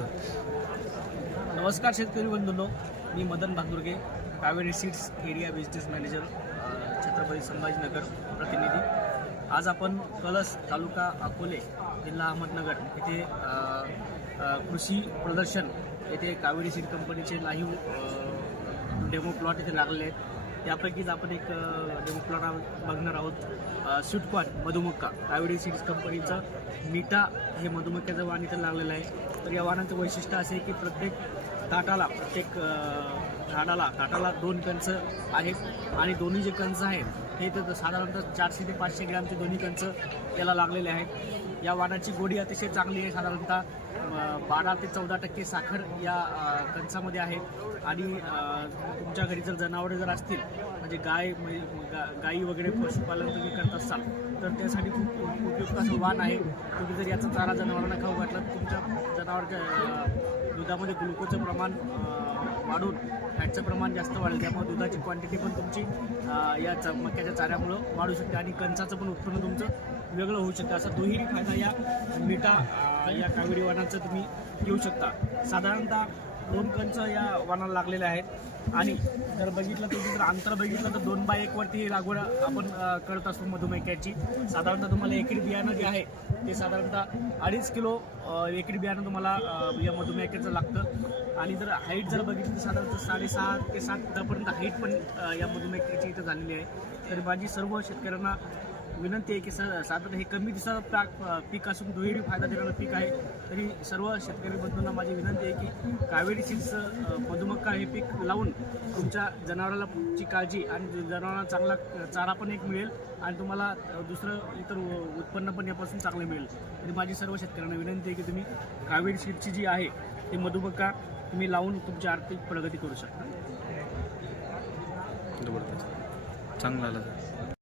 शकतो? नमस्कार शेतकरी बंधूंनो, मी Madan Bhandurge, Kaveri seeds area business manager, Chhatrapati Sambhajinagar प्रतिनिधी. आज आपण कळस तालुका अकोले जिल्हा अहमदनगर येथे कृषी प्रदर्शन येथे कावेरी सीड कंपनीचे लाईव्ह डेमो प्लॉट इथे लागलेले आहेत. त्यापैकीच आपण एक डेमो प्लॉट बघणार आहोत. स्वीटकॉर्न मधुमक्का कावेरी सीड्स कंपनीचं मीठा हे मधुमक्क्याचं वाण इथे लागलेलं आहे. तर या वाणाचं वैशिष्ट्य असे की प्रत्येक ताटाला 2 कंच आहेत आणि दोन्ही जे कंच आहेत हे तर साधारणतः 400 ते 500 ग्रॅमचे दोन्ही कंच याला लागलेले आहेत. या वाणाची गोडी अतिशय चांगली आहे. साधारणतः 12 ते 14% साखर या कंचामध्ये आहे. आणि तुमच्या घरी जर जनावरे जर असतील, म्हणजे गाई वगैरे पशुपालन तुम्ही करत असाल तर त्यासाठी खूप उपयुक्त असं वाण आहे. तुम्ही जर याचा चारा जनावरांना खाऊ घातला तर तुमच्या जनावरांच्या दुधामध्ये ग्लुकोजचं प्रमाण वाढून फॅटचं प्रमाण जास्त वाढेल. त्यामुळे दुधाची क्वांटिटी पण तुमची या मक्याच्या चाऱ्यामुळं वाढू शकते आणि कंचाचं पण उत्पन्न तुमचं वेगळं होऊ शकतं. असा दुहेरी फायदा या मीठा या कावेरी वाणाचं तुम्ही घेऊ शकता. साधारणतः 2 कंच या वाणाला लागलेले आहेत आणि जर बघितलं तुम्ही जर अंतर बघितलं तर 2x1 वरती ही लागवड आपण करत असतो मधुमेक्याची. साधारणतः तुम्हाला एकरी बियाणं जे आहे ते साधारणतः 2.5 किलो एकरी बियाणं तुम्हाला या मधुमेक्याचं लागतं. आणि जर हाईट जर बघितली तर साधारणतः 6.5 ते 7 फुटापर्यंत हाईट पण या मधुमेक्याची इथं झालेली आहे. तर माझी सर्व शेतकऱ्यांना विनंती आहे की साधारण हे कमी दिवसाचं पीक असून दुहेरी फायदा देणारं पीक आहे. तरी सर्व शेतकरी बंधूंना माझी विनंती आहे की कावेरी सीड्सचं मधुमक्का हे पीक लावून तुमच्या जनावराला ची काळजी आणि जनावरांना चांगला चारा पण एक मिळेल आणि तुम्हाला दुसरं इतर उत्पन्न पण यापासून चांगलं मिळेल. तरी माझी सर्व शेतकऱ्यांना विनंती आहे की तुम्ही कावेरी सीड्सची जी आहे ती मधुमक्का तुम्ही लावून तुमची आर्थिक प्रगती करू शकता. चांगला आला.